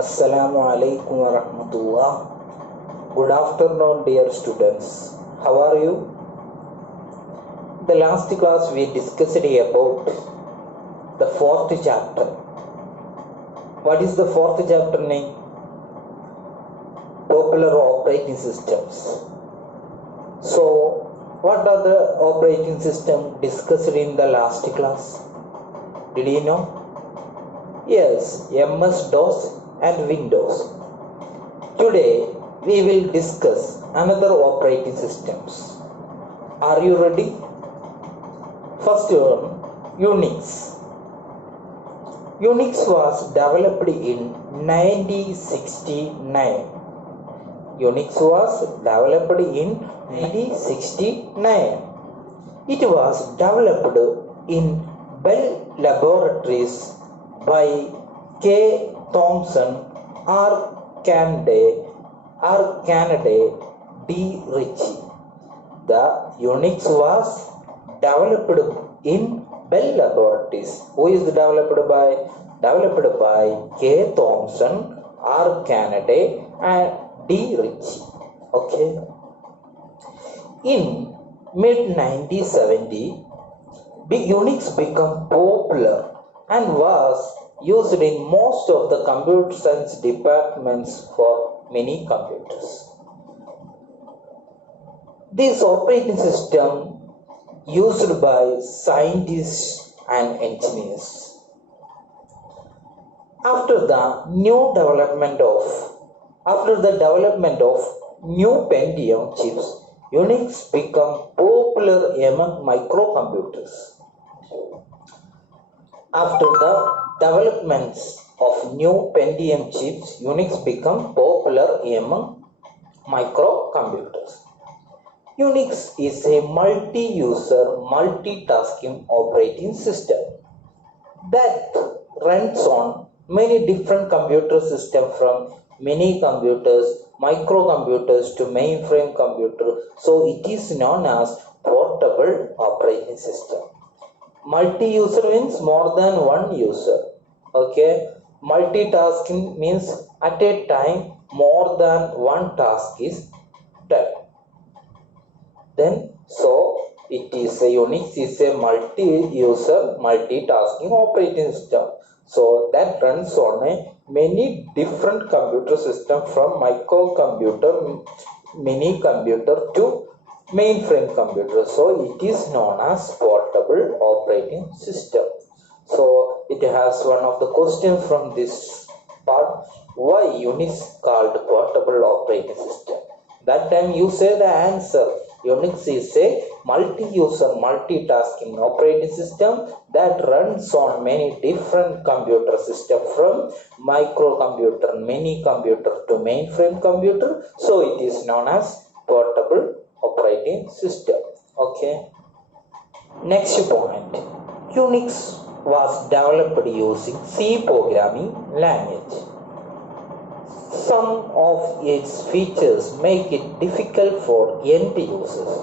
Assalamu alaikum wa rahmatullah. Good afternoon, dear students. How are you? The last class we discussed about the fourth chapter. What is the fourth chapter name? Popular operating systems. So, what are the operating systems discussed in the last class? Did you know? Yes, MS-DOS and Windows. Today we will discuss another operating systems. Are you ready? First one, UNIX. UNIX was developed in 1969. UNIX was developed in 1969. It was developed in Bell Laboratories by K. Thomson, R. Kennedy, D. Ritchie. The UNIX was developed in Bell Laboratories. Who is developed by? Developed by K. Thomson, R. Kennedy, and D. Ritchie. Okay. In mid-1970, UNIX became popular and was used in most of the computer science departments for many computers. This operating system used by scientists and engineers. After the development of new Pentium chips, UNIX became popular among microcomputers. After the developments of new Pentium chips, UNIX became popular among microcomputers. UNIX is a multi-user, multitasking operating system that runs on many different computer systems, from mini computers, microcomputers to mainframe computer. So it is known as portable operating system. Multi-user means more than one user. Okay. Multitasking means at a time more than one task is done. Then UNIX is a multi-user, multitasking operating system. So that runs on many different computer systems, from microcomputer, mini computer to mainframe computer. So it is known as portable operating system. So it has one of the questions from this part: why UNIX called portable operating system? That time you say the answer. UNIX is a multi-user, multitasking operating system that runs on many different computer systems, from microcomputer, mini computer to mainframe computer. So it is known as portable operating system. Okay. Next point. UNIX was developed using C programming language. Some of its features make it difficult for end users.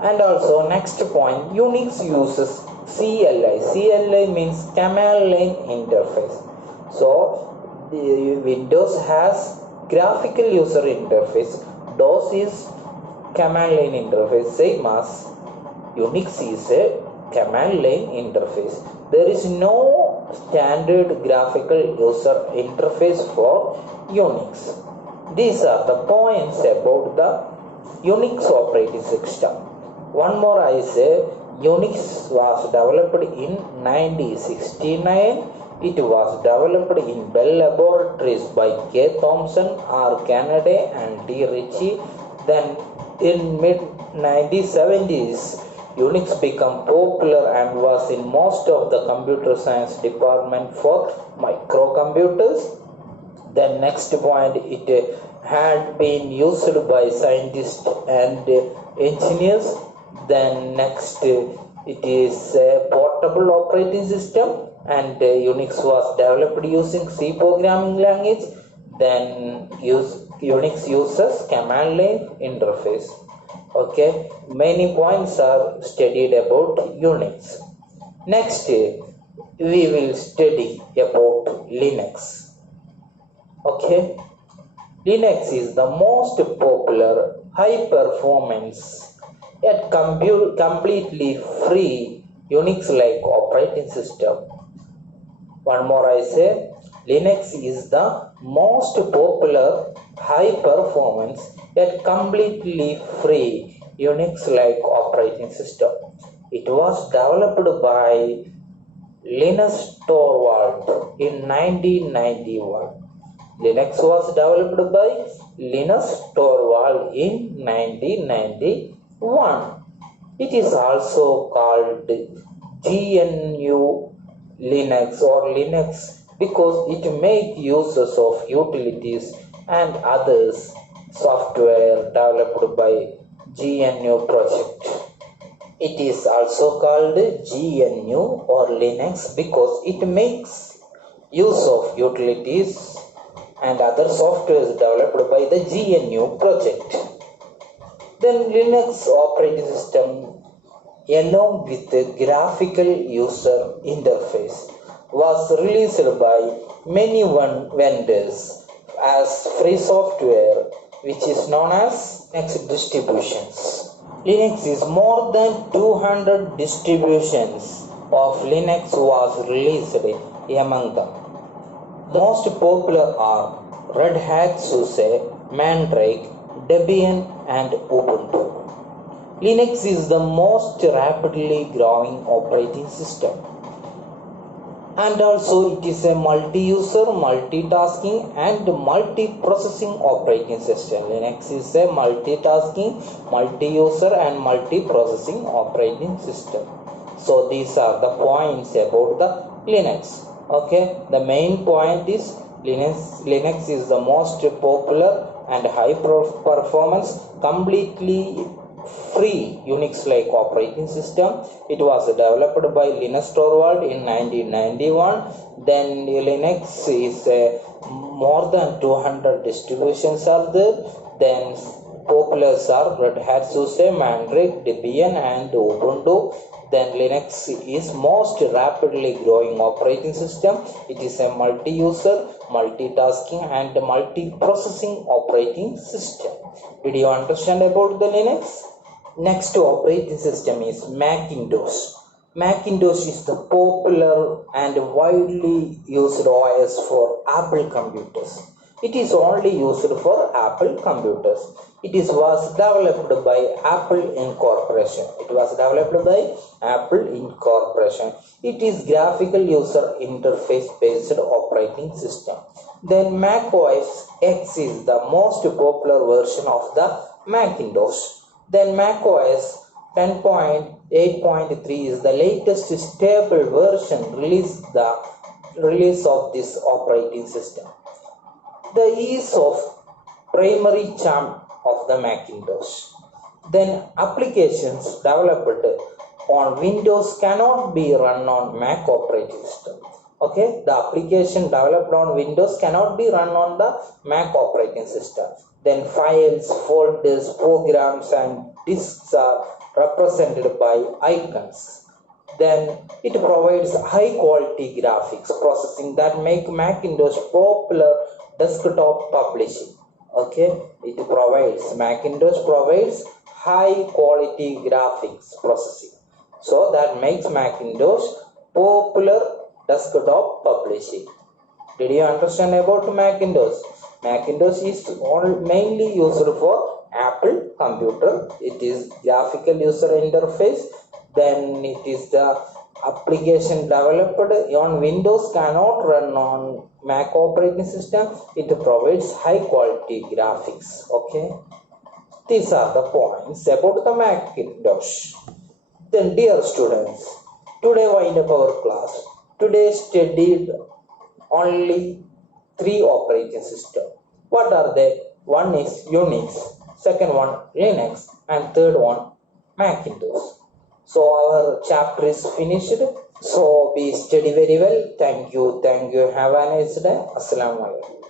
And also, next point, UNIX uses CLI. CLI means command line interface. So the Windows has graphical user interface. DOS is command line interface, same as UNIX is a command line interface. There is no standard graphical user interface for UNIX. These are the points about the UNIX operating system. One more I say, UNIX was developed in 1969. It was developed in Bell Laboratories by K. Thomson, R. Kennedy, and D. Ritchie. Then in mid-1970s, UNIX became popular and was in most of the computer science department for microcomputers. The next point, it had been used by scientists and engineers. Then next, it is a portable operating system, and UNIX was developed using C programming language. Then UNIX uses command line interface. Okay, many points are studied about UNIX. Next, we will study about Linux. Okay, Linux is the most popular, high performance, yet completely free Unix like operating system. One more I say, Linux is the most popular, high performance, yet completely free Unix like operating system. It was developed by Linus Torvald in 1991. Linux was developed by Linus Torvald in 1991. It is also called GNU Linux or Linux because it makes uses of utilities and others software developed by GNU project. It is also called GNU or Linux because it makes use of utilities and other softwares developed by the GNU project. Then Linux operating system along with the graphical user interface was released by many vendors as free software, which is known as Linux distributions. Linux is more than 200 distributions of Linux was released among them. The most popular are Red Hat SUSE, Mandrake, Debian and Ubuntu. Linux is the most rapidly growing operating system. And also it is a multi-user, multitasking and multi-processing operating system. Linux is a multitasking, multi-user and multi-processing operating system. So these are the points about the Linux. Okay, the main point is Linux is the most popular and high performance, completely free Unix like operating system. It was developed by Linus Torvald in 1991. Then Linux is more than 200 distributions are there. Then populars are Red Hat SUSE, Mandrake, Debian and Ubuntu. Then Linux is most rapidly growing operating system. It is a multi-user, multitasking and multi-processing operating system. Did you understand about the Linux? Next operating system is Macintosh. Macintosh is the popular and widely used OS for Apple computers. It is only used for Apple computers. It was developed by Apple Incorporation. It is graphical user interface based operating system. Then Mac OS X is the most popular version of the Macintosh. Then Mac OS 10.8.3 is the latest stable version release of this operating system. The ease of primary charm of the Macintosh. Then applications developed on Windows cannot be run on Mac operating system. Okay, the application developed on Windows cannot be run on the Mac operating system. Then files, folders, programs and disks are represented by icons. Then it provides high quality graphics processing that make Macintosh popular desktop publishing. Okay, Macintosh provides high quality graphics processing, so that makes Macintosh popular desktop publishing. Did you understand about Macintosh? Macintosh is mainly used for Apple computer. It is graphical user interface. Then it is the application developed on Windows cannot run on Mac operating system. It provides high quality graphics. Okay, these are the points about the Macintosh. Then dear students, today wind up our class. Today studied only 3 operating system. What are they? One is Unix, second one Linux and third one Macintosh. So our chapter is finished. So be study very well. Thank you. Have a nice day. Assalamu alaikum.